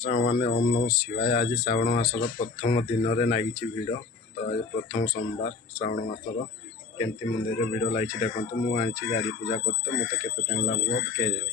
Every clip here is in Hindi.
मैंने ओम नमः शिवाय। आज श्रावण मासर प्रथम दिन में लगी भिड़। तो आज प्रथम सोमवार श्रावण मासर केमती मंदिर भिड़ लगी देखो। मुझे गाड़ी पूजा करते मत के टाइम लगे के जाए।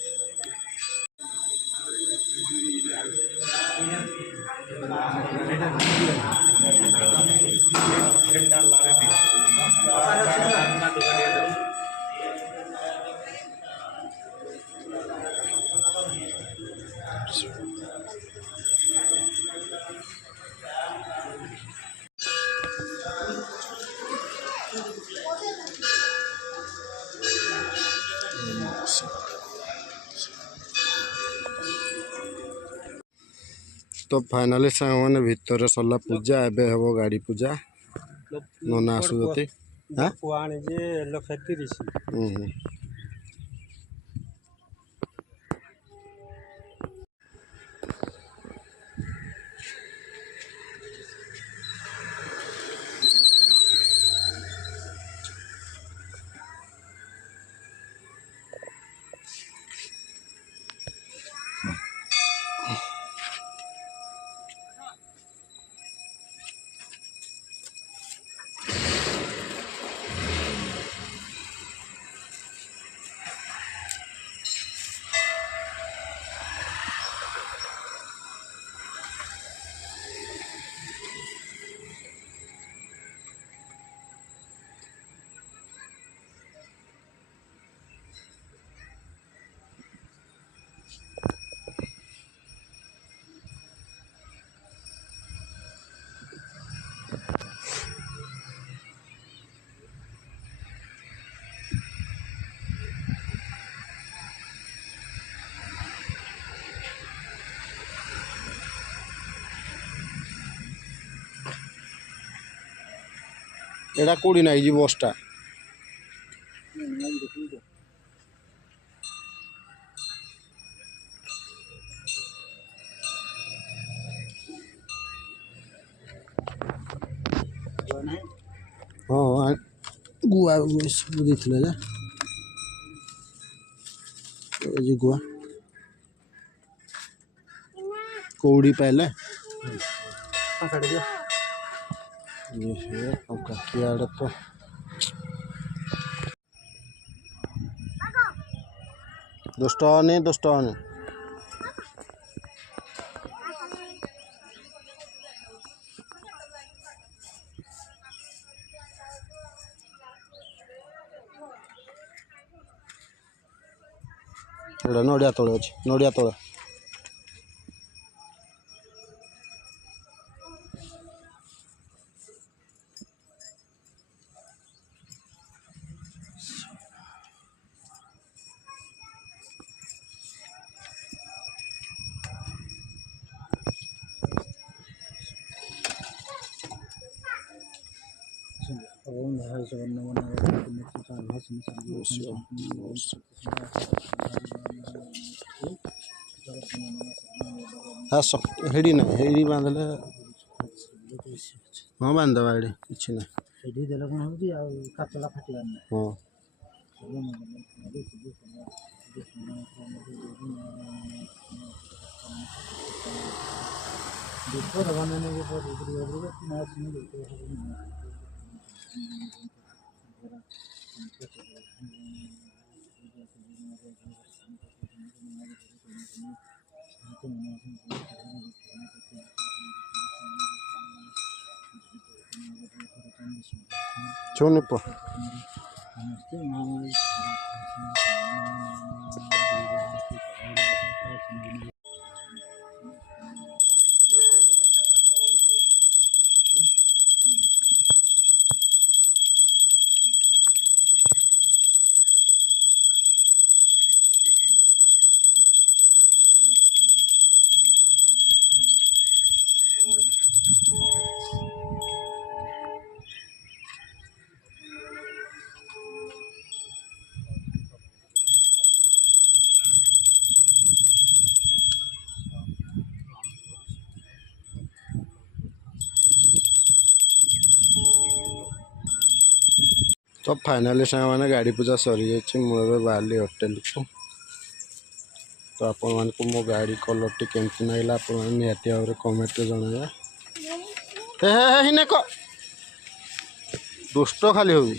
तो फाइनाली मैंने भितर सरला पूजा एबे हम गाड़ी पूजा नना आसुती एटा कौड़ी ना जी बसटा हाँ गुआ सब देते गुआ कौड़ी पहले तो 10 टका नहीं 10 टका नहीं नड़िया तले अच्छे नड़िया तले हेडी ना हेडी बांधले हाँ बांधवा एडी किसी ना हाँ छोने पर तो फाइनाली मैंने गाड़ी पूजा सरी जाइए मुझे बाहर होटेल को तो आपण मानक मो गाड़ी कलर टी केमती नागिला आपण निहाती भाव कमेंट जणाइबा। हे हे हिने को दुष्ट खाली होगी।